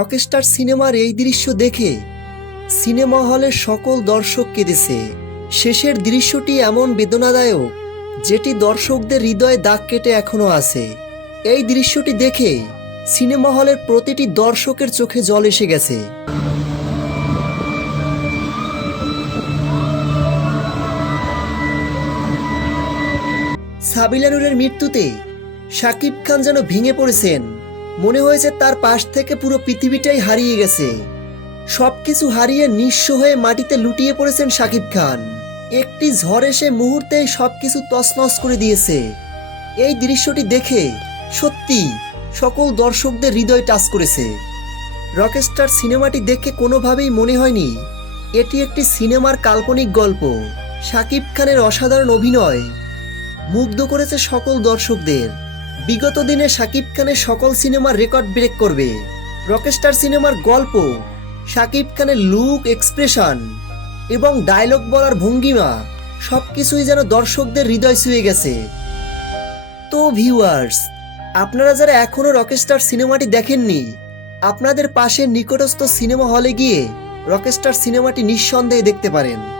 Rockstar সিনেমার এই দৃশ্য দেখে সিনেমা হলের সকল দর্শক কেঁদেছে। শেষের দৃশ্যটি এমন বেদনাদায়ক যেটি দর্শকদের হৃদয়ে দাগ কেটে এখনো আছে। এই দৃশ্যটি দেখে সিনেমা হলের প্রতিটি দর্শকের চোখে জল এসে গেছে। সাবিলা নূরের মৃত্যুতে শাকিব খান যেন ভেঙে পড়েছেন। মনে হয়েছে তার পাশ থেকে পুরো পৃথিবীটাই হারিয়ে গেছে। সবকিছু হারিয়ে নিঃস্ব হয়ে মাটিতে লুটিয়ে পড়েছেন শাকিব খান। একটি ঝড় এসে মুহূর্তেই সবকিছু তছনছ করে দিয়েছে। এই দৃশ্যটি দেখে সত্যি সকল দর্শকদের হৃদয় টাচ করেছে। রকস্টার সিনেমাটি দেখে কোনোভাবেই মনে হয়নি এটি একটি সিনেমার কাল্পনিক গল্প। শাকিব খানের অসাধারণ অভিনয় মুগ্ধ করেছে সকল দর্শকদের। বিগত দিনে শাকিব খানের সকল সিনেমার রেকর্ড ব্রেক করবে। রকস্টার সিনেমার গল্প, শাকিব খানের লুক, এক্সপ্রেশন এবং ডায়লগ বলার ভঙ্গিমা সবকিছুই যেন দর্শকদের হৃদয় ছুঁয়ে গেছে। তো ভিউয়ার্স, আপনারা যারা এখনো রকস্টার সিনেমাটি দেখেননি, আপনাদের পাশের নিকটস্থ সিনেমা হলে গিয়ে রকস্টার সিনেমাটি নিঃসন্দেহে দেখতে পারেন।